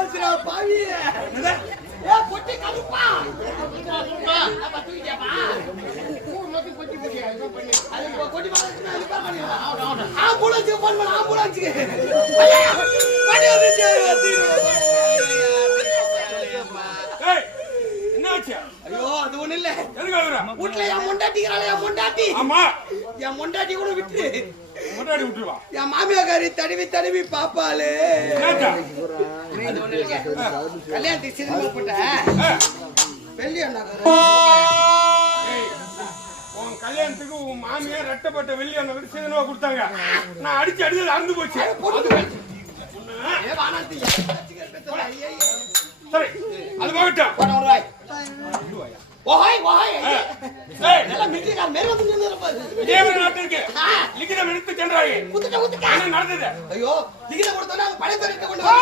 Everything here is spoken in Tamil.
போச்சுடா பாவி. ஏ பொட்டி கருப்பா. அப்ப தூக்கிட்டியாப்பா? மூணு பொட்டி பொட்டி அது பண்ணி. அது பொட்டி மாத்தினா அது பண்ணிடலாம். ஆம்புலன்ஸ் போன் பண்ண ஆம்புலன்ஸ். படி வந்துச்சு. ஏய் என்னாச்சு? ஐயோ அது ஒண்ணு இல்ல. எதுக்கு அழுகுற? வீட்ல என் முண்டாட்டிங்கறாளே என் முண்டாட்டி. ஆமா. என் முண்டாட்டி கூட விட்டு. முன்னாடி விட்டுருவா. என் மாமியாக்காரி தடவி தடவி பாப்பாளே. என்னடா? அது ஒண்ணு இல்ல. கல்யாணத்துக்கு சினிமா போட்ட. வெள்ளி அண்ணாக்கார. ஏய் உன் கல்யாணத்துக்கு உன் மாமியார் ரெட்டப்பட்ட வெள்ளி அண்ணா சீதனமா கொடுத்தாங்க. நான் அடிச்சு அடிச்சு அறுந்து போச்சு. ஏ வானாத்தி. சரி அது போகட்டும். போடுறாய். ஓஹாய் ஓஹாய். ஏய் எல்லாம் மிலிட்டரிக்கார மேல வந்து நின்னுறாரு. இதே நாட்டுக்கு லிகிதம் எடுத்து சென்றாயே. குத்துட்ட என்ன நடந்தது? ஐயோ லிகிதம் கொடுத்தா பழைய தரத்தை கொண்டு வா.